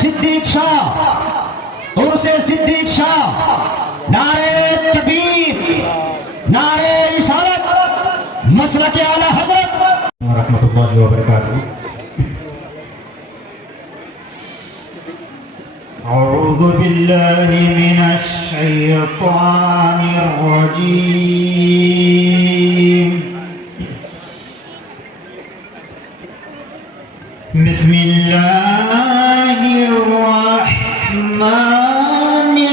صدیق شاہ، عرس صدیق شاہ، نعرہ تکبیر، نعرہ رسالت، مسلک اعلی حضرت ورحمۃ اللہ وبرکاتہ۔ اعوذ باللہ من الشیطان الرجیم، بسم اللہ الرحمن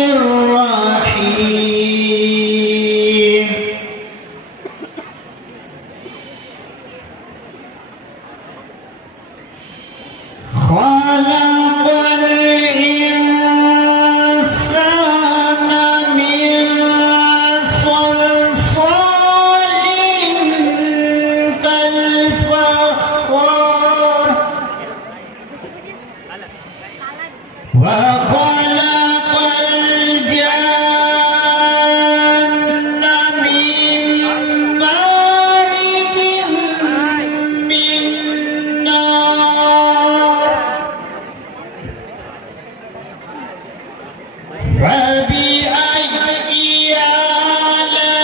الرحیم۔ خلق الإنسان من صلصال كالفخار، وخلق الجن من مارج من نار، فبأي آلاء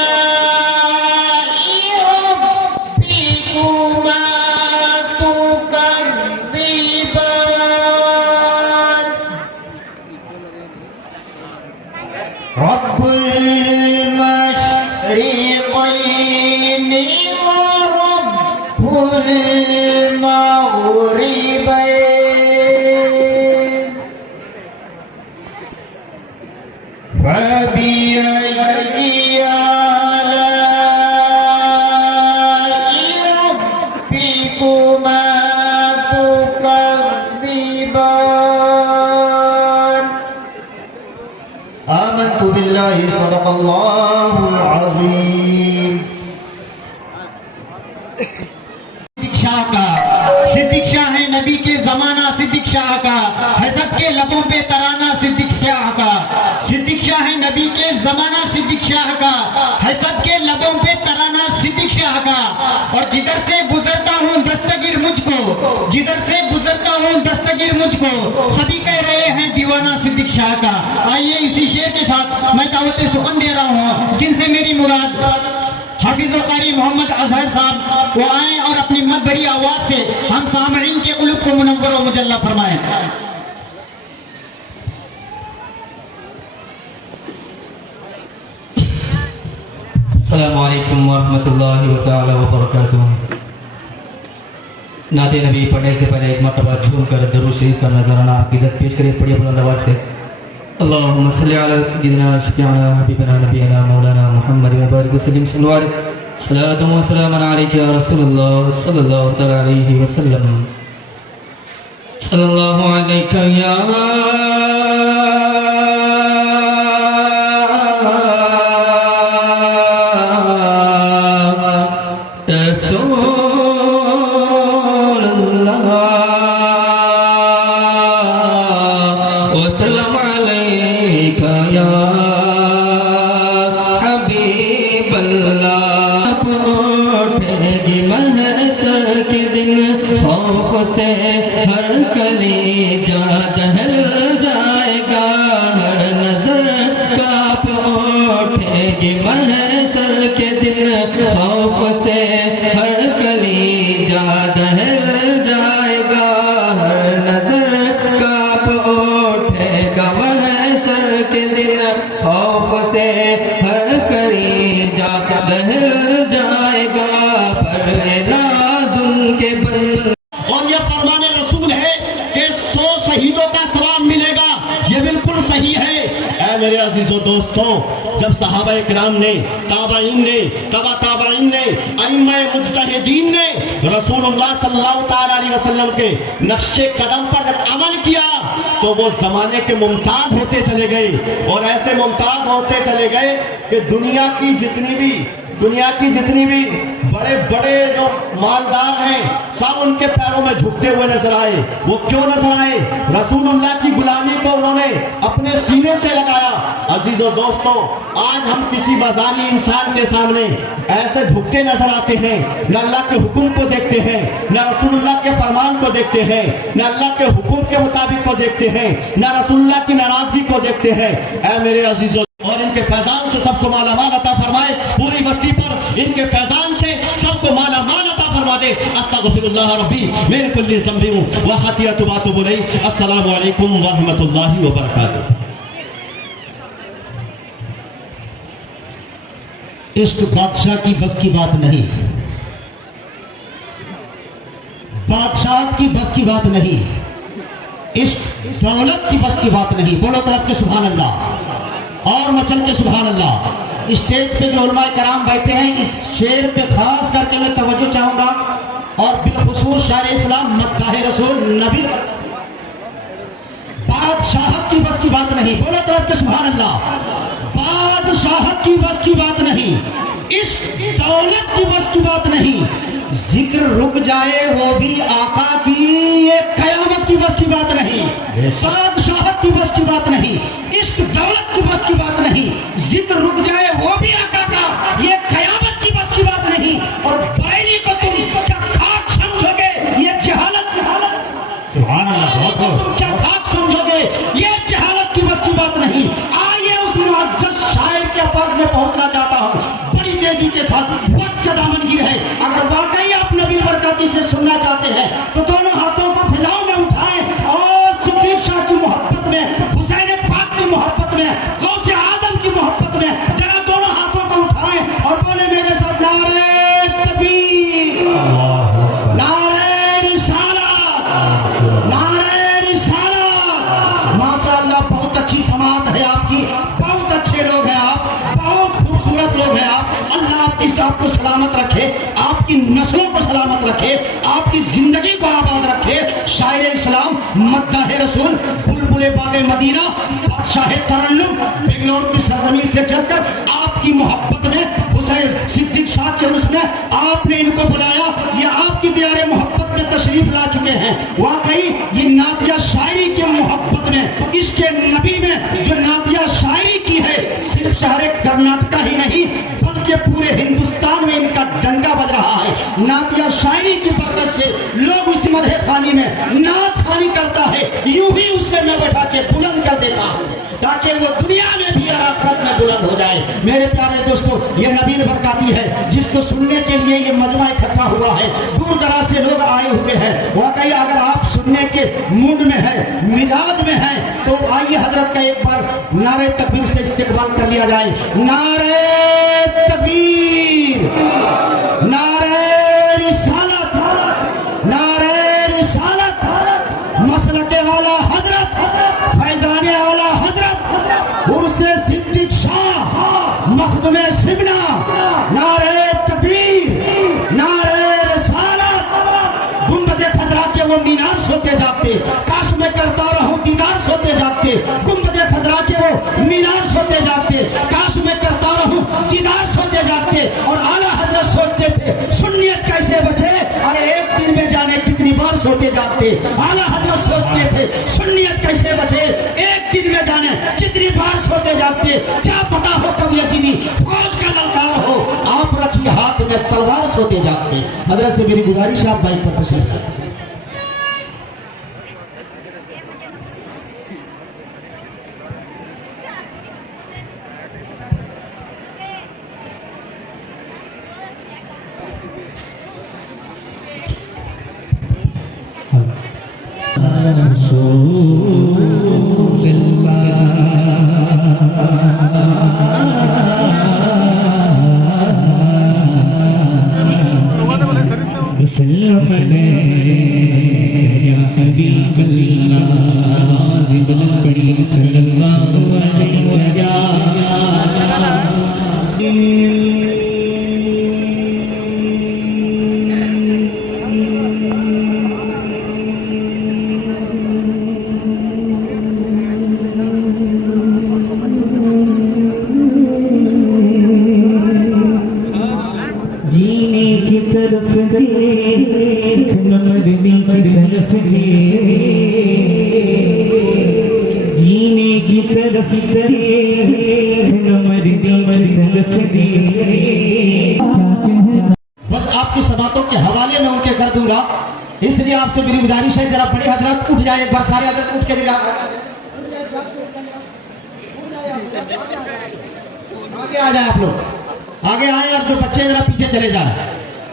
ربكما تكذبان، رب المشرقين ورب المغربين، فبأي آلاء ربكما تكذبان۔ آمنت بالله صدق الله العظيم۔ صدیق شاہ کا، صدیق شاہ ہے نبی کے زمانہ، صدیق شاہ کا ہے سب کے لبوں پہ ترانہ، صدیق شاہ کا، صدیق شاہ ہے نبی کے زمانہ، صدیق شاہ کا ہے سب کے لبوں پہ ترانہ، صدیق شاہ کا۔ اور جدھر سے گزرتا ہوں دستگیر مجھ کو، جدھر سے گزرتا ہوں دستگیر مجھ کو، سبھی کہہ رہے ہیں دیوانہ صدیق شاہ کا۔ آئیے اسی شعر کے ساتھ میں دعوت سخن دے رہا ہوں، جن سے میری مراد حافظ و قاری محمد اظہر صاحب وہ آئیں اور اپنی مد بھری آواز سے ہم سامعین کے قلوب کو منور و مجلہ فرمائیں۔ السلام علیکم ورحمۃ اللہ تعالی وبرکاتہ۔ نعت نبی پڑھنے سے پہلے ایک مرتبہ جھوم کر درود شریف کا نذرانہ عقیدت پیش کریں، پڑھیے بلند آواز سے۔ اللہم صلی علی سیدنا شفیعنا حبیبنا نبینا مولانا محمد وبارک وسلم صلی علیہ صلاۃ و سلام علیک یا رسول اللہ صلی اللہ تعالی علیہ وسلم، صلی اللہ علیک یا رسول اللہ، وسلم علیک یا حبیب اللہ۔ اٹھے گی محشر کے دن خوف سے ہر کلیجہ دہل جائے گا، ہر نظر کانپ اٹھے گی محشر کے دن خوف سے ہر کلیجہ دہل جائے گا، ہر نظر کانپ اٹھے گا محشر کے دن خوف سے ہر کلیجہ دہل جائے گا، پر ناز ان کے بن۔ اور یہ فرمان رسول ہے کہ 100 شہیدوں کا ثواب ملے گا، یہ بالکل صحیح ہے۔ اے میرے عزیزو دوستوں، جب صحابہ کرام نے، تابعین نے، تبع تابعین نے، ائمہ مجتہدین نے رسول اللہ صلی اللہ تعالی علیہ وسلم کے نقش قدم پر جب عمل کیا تو وہ زمانے کے ممتاز ہوتے چلے گئے، اور ایسے ممتاز ہوتے چلے گئے کہ دنیا کی جتنی بھی بڑے بڑے جو مالدار ہیں سب ان کے پیروں میں جھکتے ہوئے نظر آئے۔ وہ کیوں نظر آئے؟ رسول اللہ کی غلامی کو انہوں نے اپنے سینے سے لگایا۔ عزیزو دوستو، آج ہم کسی بازاری انسان کے سامنے ایسے جھکتے نظر آتے ہیں، نہ اللہ کے حکم کو دیکھتے ہیں، نہ رسول اللہ کے فرمان کو دیکھتے ہیں, نہ اللہ کے حکم کے مطابق کو دیکھتے ہیں, نہ رسول اللہ کی ناراضگی کو دیکھتے ہیں. اے میرے عزیزوں, اور ان کے فیضان سے سب کو مالا مال عطا فرمائے, پوری بستی پر ان کے فیضان سے سب کو مالا مال عطا فرما دے. استغفر اللہ ربی من کل ذنب و خطیئۃ واتوب الیہ. السلام علیکم ورحمۃ اللہ وبرکاتہ. عشق بادشاہ کی بس کی بات نہیں, بادشاہ کی بس کی بات نہیں, عشق دولت کی بس کی بات نہیں. بولو طرف کے سبحان اللہ اور مچل کے سبحان اللہ. اسٹیج پہ جو علماء کرام بیٹھے ہیں, اس شعر پہ خاص کر کے میں توجہ چاہوں گا, اور بالخصوص شاعر اسلام مداح رسول نبی. بادشاہت کی بس کی بات نہیں. بولو طرف کے سبحان اللہ. بادشاہت کی بس کی بات نہیں, عشق دولت کی بس کی بات نہیں. ذکر رک جائے وہ بھی آقا کی, یہ قیامت کی بس کی بات نہیں. بادشاہت کی بس کی بات نہیں, عشق دولت کی بس کی بات نہیں. ذکر رک جائے وہ بھی آقا کا, یہ قیامت کی بس کی بات نہیں. اور بریلی کو تم کیا خاک سمجھو گے, یہ جہالت. سبحان اللہ. تم کیا خاک سمجھو گے, یہ جہالت کی بس کی بات نہیں. آئیے اس معزز شاعر کے پاس میں پہنچنا چاہتا ہوں بڑی تیزی کے ساتھ. وقت کا دامنگیر ہے, اگر واقعی آپ نبی برکاتی سے سننا چاہتے ہیں تو دونوں ہاتھوں کو پھیلاؤ میں اٹھائیں, اور صدیق شاہ کی محبت میں, حسین پاک کی محبت میں, غوث آدم کی محبت میں ذرا دونوں ہاتھوں کو اٹھائیں اور بولے میرے ساتھ نعرہ تکبیر, نعرہ رسالت, نعرہ رسالت. ماشاء اللہ, بہت اچھی سماعت ہے آپ کی, بہت اچھے لوگ ہیں آپ, بہت خوبصورت لوگ ہیں آپ. اللہ آپ کی صاحب کو سلامت رکھے, آپ کی نسلوں کو سلامت رکھے, آپ کی زندگی کو آباد رکھے. شاعر اسلام مداح رسول, بلبل باغ مدینہ, بادشاہ ترنم, بنگلور کی سرزمین سے چل کر آپ کی محبت میں, حسین صدیق شاہ کے عرس میں آپ نے ان کو بلایا. یہ آپ کی دیار محبت میں تشریف لا چکے ہیں. واقعی یہ نعتیہ شاعری کی محبت میں, عشق نبی میں جو نعتیہ شاعری کی ہے, صرف شہر کرناٹکا ہی نہیں بلکہ پورے ہندوستان میں ان کا ڈنگا بج رہا ہے. نعتیہ شاعری کی برکت سے لوگ اس مدح خوانی میں نعت خوانی کرتا ہے, یوں ہی اس سے میں بٹھا کے بلند کر دیتا ہوں تاکہ وہ دنیا میں بھی اور آخرت میں بلند ہو جائے. میرے پیارے دوستو, یہ نبی برکاتی ہے جس کو سننے کے لیے یہ مجمع اکٹھا ہوا ہے. دور دراز سے لوگ آئے ہوئے ہیں. واقعی اگر آپ سننے کے موڈ میں ہیں, مزاج میں ہیں, تو آئیے حضرت کا ایک بار نعرہ تکبیر سے استقبال کر لیا جائے. نعرہ تکبیر, نعرہ رسالت, نعرہ رسالت. مسلک اعلیٰ حضرت, فیضان اعلیٰ حضرت, عرس صدیق شاہ, مخدوم سبنا. نعرہ تکبیر, نعرہ رسالت. گنبد خضرا کے وہ مینار سوتے جاتے, کاش میں کرتا رہوں دیدار سوتے جاتے. گنبد خضرا کے وہ مینار سوتے جاتے, کاش میں کرتا رہوں دیدار سوتے جاتے. اور اعلیٰ حضرت سوچتے تھے سنیت کیسے بچے, ارے ایک دن میں جانے کتنی بار سوتے جاتے. اعلیٰ حضرت سوچتے تھے سنیت کیسے بچے, ایک دن میں جانے کتنی بار سوتے جاتے. کیا پتا ہو کب یزیدی فوج کا للکار ہو, آپ رکھی ہاتھ میں تلوار سوتے جاتے. حضرت سے میری گزارش ہے, آپ بائک پر تشریف رکھیں. آپ سے میری گزارش ہے ذرا بڑے حضرات اٹھ جائیں ایک بار سارے حضرات اٹھ کے جگہ آگے آ جائیں آپ لوگ آگے آئیں اور جو بچے ذرا پیچھے چلے جائیں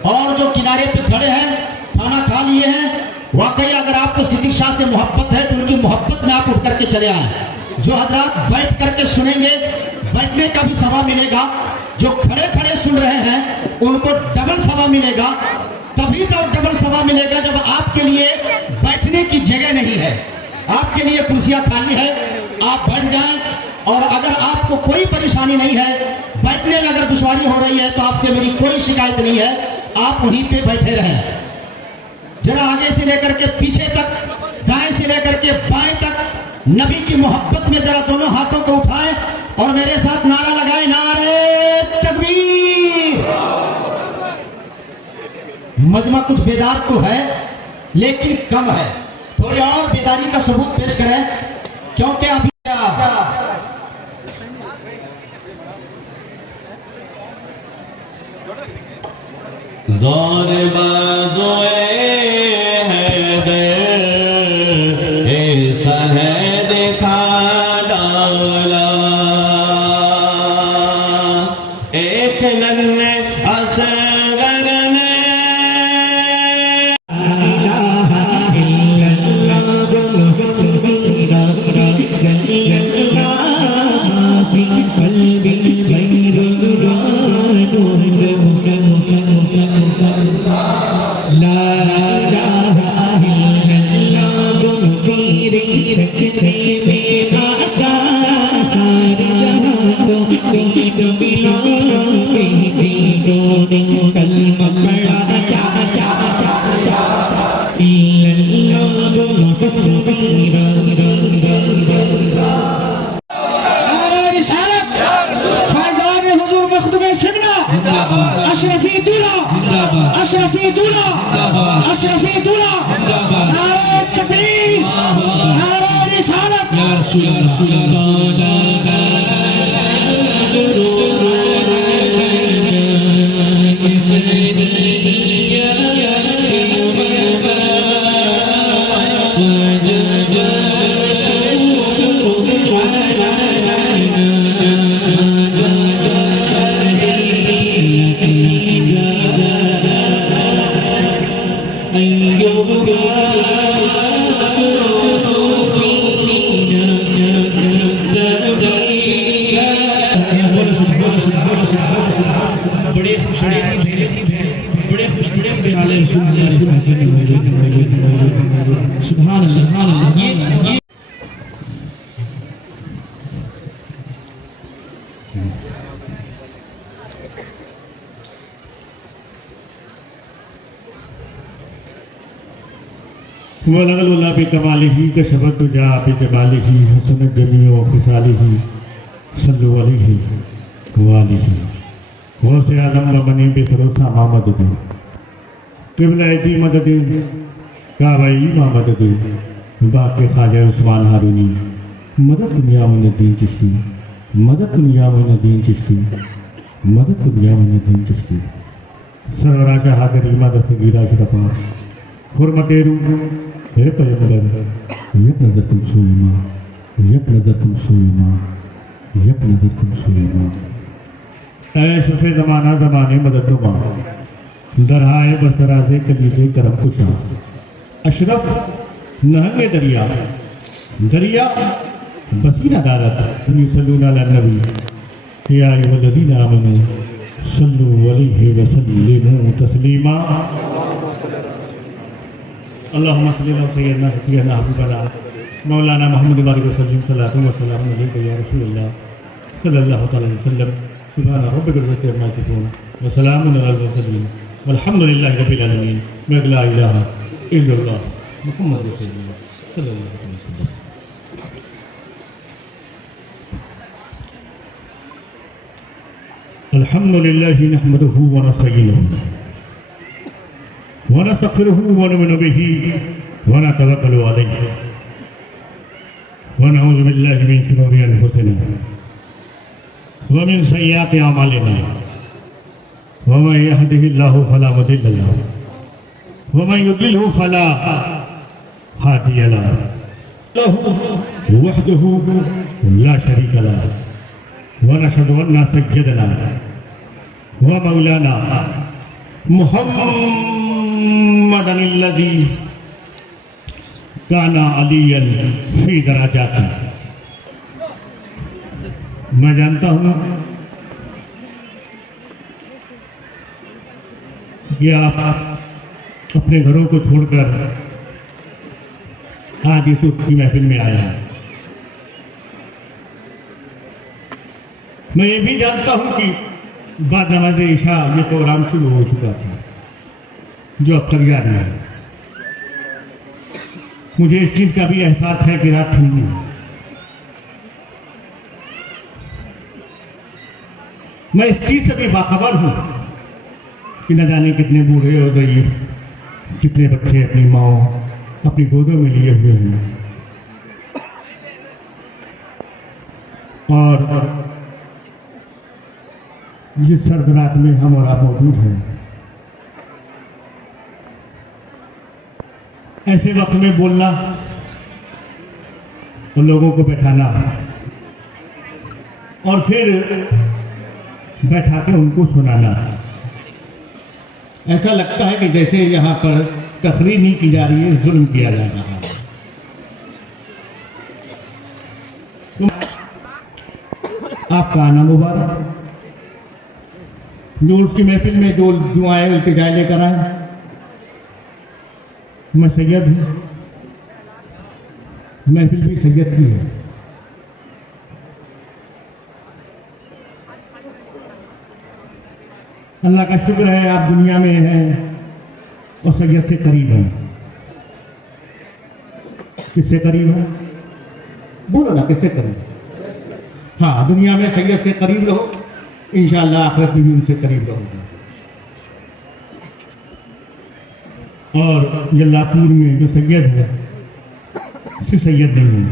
اور جو کنارے پہ کھڑے ہیں کھانا کھا لیے ہیں واقعی اگر آپ کو صدیق شاہ سے محبت ہے تو ان کی محبت میں آپ اٹھ کر کے چلے آئیں جو حضرات بیٹھ کر کے سنیں گے بیٹھنے کا بھی ثواب ملے گا جو کھڑے کھڑے سن رہے ہیں ان کو ڈبل ثواب ملے گا تبھی تو ڈبل ثواب ملے گا جب آپ کے لیے بیٹھنے کی جگہ نہیں ہے آپ کے لیے کرسیاں خالی ہے آپ بیٹھ جائیں اور اگر آپ کو کوئی پریشانی نہیں ہے بیٹھنے میں اگر دشواری ہو رہی ہے تو آپ سے میری کوئی شکایت نہیں ہے آپ وہیں پہ بیٹھے رہیں ذرا آگے سے لے کر کے پیچھے تک دائیں سے لے کر کے بائیں تک نبی کی محبت میں ذرا دونوں ہاتھوں کو اٹھائیں اور میرے ساتھ نعرہ لگائیں نعرہ تکبیر مجمع کچھ بیدار تو ہے لیکن کم ہے تھوڑی اور بیداری کا ثبوت پیش کریں کیونکہ ابھی زور بازوئے حیدر ایسا ہے دکھا ڈالا ایک ننھے اصغر نے اشرفی دولہ اشرفی دولہ اشرفی دولہ نعرہ تکبیر نعرہ رسالت یا رسول اللہ ولغل اللہ بکمالہ کشفت جا بجمالہ حسنت جمیع خصالہ صلو علیہ وآلہ غوث اعظم ربنی بفروسہ ما مدد قبلہ دی مدد کعبہ ما مدد باقی خواجہ عثمان ہارونی مدد دنیا من الدین چشتی مدد دنیا من الدین چشتی مدد دنیا من الدین چشتی سرورہ جہاں کریمہ دستگیرہ شرفا حرمت روح اے پیغمبر یک نظر تم سوئیما یک نظر تم سوئیما یک نظر تم سوئیما اے شفِ زمانہ زمانے مدد نما درہائے بستراز کلیل کرم کشا اشرف نہنگ دریا دریا بسین عدالت صلون علی النبی یا ایوہ الذین آمنوا صلو علیہ وسلموا تسلیما اللہم صلی اللہ سیدنا سیدنا حبیبنا مولانا محمد بارک وسلم صلاۃ و سلام علیک یا رسول اللہ صلی اللہ علیہ وسلم سبحان ربک رب العزۃ عما یصفون وسلام علی المرسلین والحمد للہ رب العالمین لا الہ الا اللہ محمد رسول اللہ صلی اللہ علیہ وسلم. الحمد للہ نحمده ونستعینه ونستغفره ونؤمن به ونتوکل علیہ ونعوذ باللہ من شرور انفسنا ومن سیئات اعمالنا ومن يهده الله فلا مضل له ومن يضلله فلا هادي له وحده لا شريك له ونشهد أن سيدنا ومولانا محمدا الذي كان عليا في درجاته. میں جانتا ہوں کہ آپ اپنے گھروں کو چھوڑ کر آج اس وقت کی محفل میں آئے ہیں. میں یہ بھی جانتا ہوں کہ بعد نماز عشاء یہ پروگرام شروع ہو چکا تھا جو اب تک جاری ہے. مجھے اس چیز کا بھی احساس ہے کہ رات ٹھنڈی ہے. میں اس چیز سے بھی باخبر ہوں کہ نہ جانے کتنے بوڑھے اور ضعیف کتنے بچے اپنی ماں اپنی گودوں میں لیے ہوئے ہیں اور جس سرد رات میں ہم اور آپ موجود ہیں ایسے وقت میں بولنا اور لوگوں کو بیٹھانا اور پھر بیٹھا کے ان کو سنانا ایسا لگتا ہے کہ جیسے یہاں پر تقریر نہیں کی جا رہی ہے ظلم کیا جا رہا ہے. آپ کا آنا مبارک. جو اس کی محفل میں جو دعائیں التجائیں لے کر آئے میں سید ہوں. محفل بھی سید کی ہے. اللہ کا شکر ہے آپ دنیا میں ہیں اور سید سے قریب ہیں. کس سے قریب ہیں؟ بولو نا کس سے قریب؟ ہاں دنیا میں سید سے قریب رہو انشاءاللہ آخرت میں بھی ان سے قریب رہو گے. اور یہ لاپور میں جو سید ہے صرف سید نہیں ہے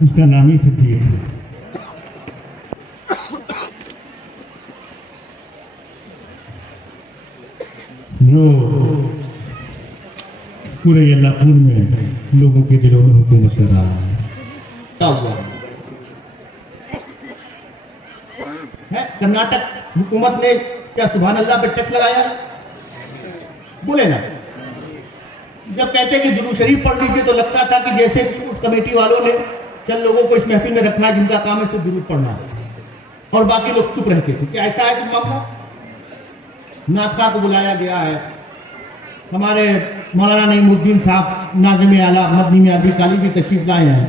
اس کا نام ہی صدیق ہے. جو پورے اللہ پور میں لوگوں کے دلوں میں حکومت کر رہا ہے. کرناٹک حکومت نے کیا سبحان اللہ پہ ٹیکس لگایا؟ بولے نا. جب کہتے کہ درود شریف پڑھ لیجیے تو لگتا تھا کہ جیسے اس کمیٹی والوں نے چند لوگوں کو اس محفل میں رکھا ہے جن کا کام ہے تو درود پڑھنا ہے اور باقی لوگ چپ رہتے تھے. کیا ایسا ہے کہ معاملہ؟ ناطقہ کو بلایا گیا ہے. ہمارے مولانا نعیم الدین صاحب ناظم اعلیٰ مدنی میاں کالی بھی تشریف لائے ہیں.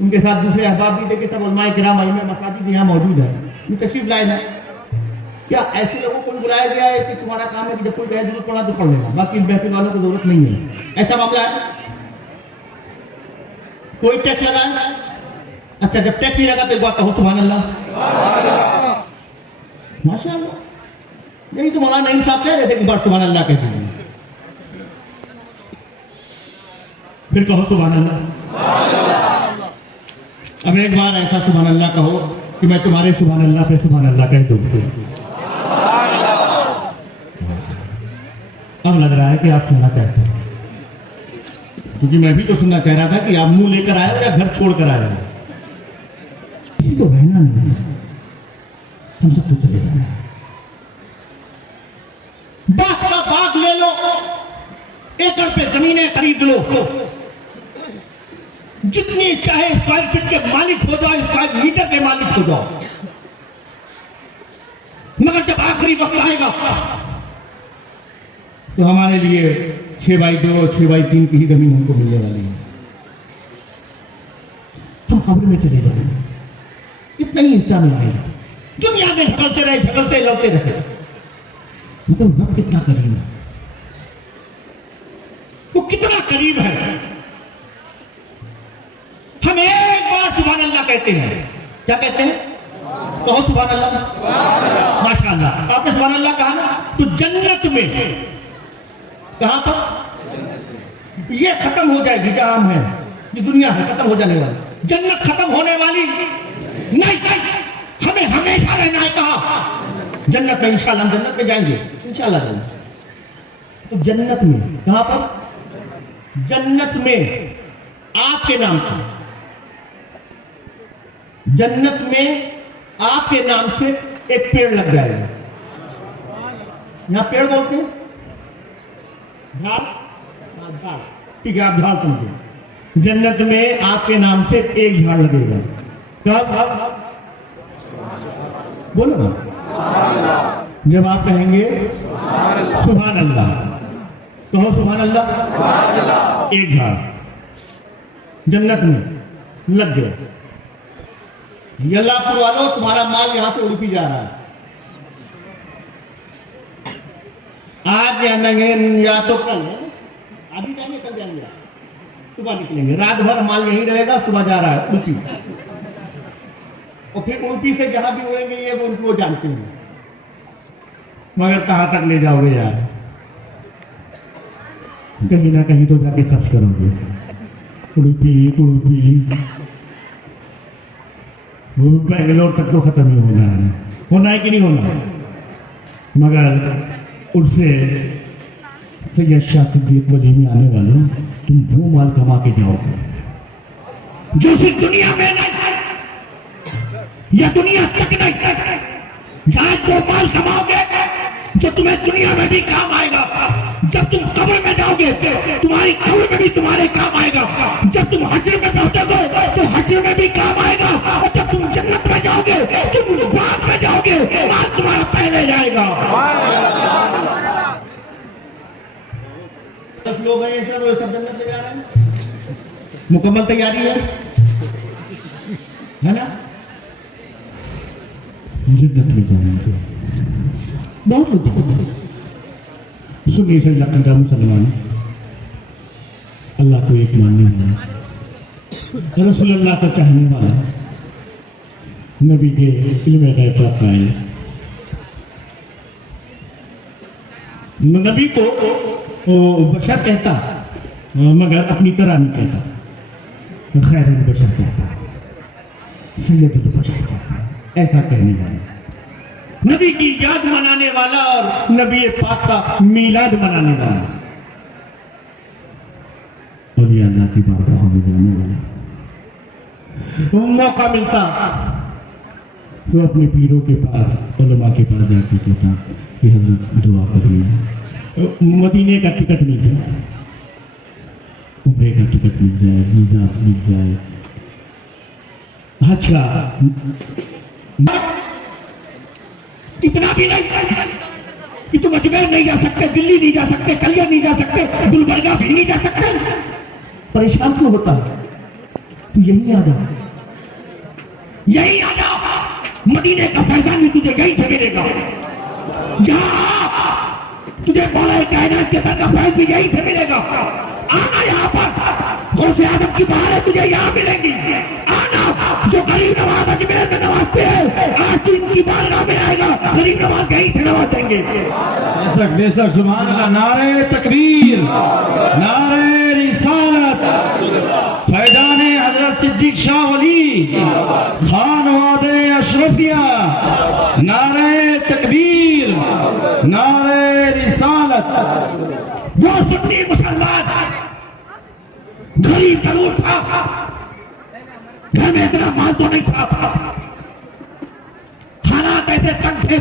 ان کے ساتھ دوسرے احباب بھی تھے کہ سب علماء کرام ائمہ مساجد یہاں موجود ہیں. یہ تشریف لائے ہیں. کیا ایسے لوگوں کو بلایا گیا ہے کہ تمہارا کام ہے کہ جب کوئی بہت ضرورت پڑا تو پڑھ لینا, باقی محفل والوں کو ضرورت نہیں ہے؟ ایسا معاملہ ہے؟ کوئی ٹیکس لگائے؟ اچھا جب ٹیکس نہیں لگا تو ایک بات کہو سبحان اللہ. ماشاء اللہ. یہی تو مولانا نعیم صاحب کہہ رہے تھے کہ بار سبحان اللہ کہتے ہیں. پھر کہو سبحان اللہ. اب ایک بار ایسا سبحان اللہ کہو کہ میں تمہارے سبحان اللہ پہ سبحان اللہ کہہ دوں. اب لگ رہا ہے کہ آپ سننا چاہتے ہیں, کیونکہ میں بھی تو سننا چاہ رہا تھا کہ آپ منہ لے کر آئے ہو یا گھر چھوڑ کر آئے ہو. کسی کو رہنا نہیں ہے, ہم سب کو چلے جانا ہے. باغ کا باغ لے لو, ایکڑ پہ زمینیں خرید لو, جتنی چاہے اسکوائر فٹ کے مالک ہو جاؤ, اسکوائر میٹر کے مالک ہو جاؤ, مگر جب آخری وقت آئے گا تو ہمارے لیے 6x2 6x3 کی ہی زمین ہم کو ملنے والی ہے. ہم قبر میں چلے جائیں گے, اتنا ہی حصہ میں آئے گا. دنیا میں جھگڑتے رہے, جھگڑتے لڑتے رہے, مطلب وقت کتنا قریب ہے, وہ کتنا قریب ہے. ہم ایک بار سبحان اللہ کہتے ہیں. کیا کہتے ہیں؟ کہو سبحان اللہ. ماشاء اللہ. آپ نے سبحان اللہ کہا نا, تو جنت میں کہاں پر یہ ختم ہو جائے گی جہاں ہم ہیں, یہ دنیا ہے ختم ہو جانے والی, جنت ختم ہونے والی نہیں. ہمیں ہمیشہ رہنا ہے. کہاں؟ جنت میں. انشاءاللہ ہم جنت میں جائیں گے انشاءاللہ. تو جنت میں، کہاں پر؟ جنت میں آپ کے نام سے، جنت میں آپ کے نام سے ایک پیڑ لگ جائے گا. یہاں پیڑ بولتے ہیں جھاڑ، جھاڑ، ٹھیک ہے آپ جھاڑ سمجھے. جنت میں آپ کے نام سے ایک جھاڑ لگے گا. کب؟ بولو نا، جب آپ کہیں گے سبحان اللہ. کہو سبحان اللہ. ایک جھاڑ جنت میں لگ گیا. یہ اللہ پر والو تمہارا مال یہاں سے اڑپی جا رہا ہے. آج یا نہیں یا تو کل، ابھی جائیں گے کل جائیں گے، صبح نکلیں گے. رات بھر مال یہیں رہے گا، صبح جا رہا ہے اڑپی. اور پھر اڑپی سے جہاں بھی اڑیں گے یہ ان کو جانتے ہیں، مگر کہاں تک لے جاؤ گے یار؟ کہیں نہ کہیں تو جا کے خرچ کرو گے. اڑپی وہ بنگلور تک تو ختم ہی ہونا ہے کہ نہیں ہونا؟ مگر اس سے سید شاہ صدیق ولی میں آنے والے تم وہ مال کما کے جاؤ گے جو صرف دنیا میں نہیں یا دنیا تک نہیں، یہاں وہ مال کماؤ گے جو تمہیں دنیا میں بھی کام آئے گا. جب تم قبر میں جاؤ گے تمہاری قبر میں بھی تمہارے کام آئے گا. جب تم حشر میں پہنچو گے تو حشر میں بھی کام آئے گا. اور جب تم جنت میں جاؤ گے تم بعد میں جاؤ گے، مال تمہارا پہلے جائے گا. 10 لوگ ہیں سر، وہ سب جنت میں جا رہے ہیں. مکمل تیاری ہے نا؟ جنت میں جانے کے بہت لوگ سنی سے عقیدہ مسلمان اللہ کو ایک ماننے والا، رسول اللہ کا چاہنے والا، نبی کے علم غیب کا قائل. نبی کو بشر کہتا مگر اپنی طرح نہیں کہتا، خیر البشر کہتا، سید البشر کہتا. ایسا کہنے والا، نبی کی یاد منانے والا اور نبی پاک کا میلاد منانے والا، اور یہ اللہ کی بارگاہ میں جانے والا. موقع ملتا تو اپنے پیروں کے پاس، علماء کے پاس جا کے کہتا کہ حضرت دعا کریے، مدینے کا ٹکٹ مل جائے، عمرے کا ٹکٹ مل جائے، ویزا مل جائے، حج کا. اتنا بھی نہیں کہ تم اجمیر نہیں جا سکتے، دلی نہیں جا سکتے، کلیہ نہیں جا سکتے، گلبرگہ بھی نہیں جا سکتے. پریشان کیوں ہوتا ہے؟ تو یہی آ جا، یہی آ جا. مدینے کا فیضان بھی تجھے یہیں سے ملے گا. جہاں تجھے مولا کائنات کے در کا فیض بھی یہیں سے ملے گا. آنا یہاں پر، غوث اعظم کی بہاریں تجھے یہاں ملیں گی. آنا، جو غریب نواز اجمیر میں نوازتے ہیں آج تو ان کی بارگاہ میں آئے گا، غریب نواز یہیں سے نواز دیں گے. بے شک سبحان اللہ. نعرہ تکبیر، نعرہ رسالت، فیضان حضرت صدیق شاہ ولی خان واد اشرفیہ. نعرہ تکبیر، نعرہ رسالت. وہ سنی مسلمان غریب ضرور تھا، گھر میں اتنا مال تو نہیں تھا، حالات ایسے تنگ تھے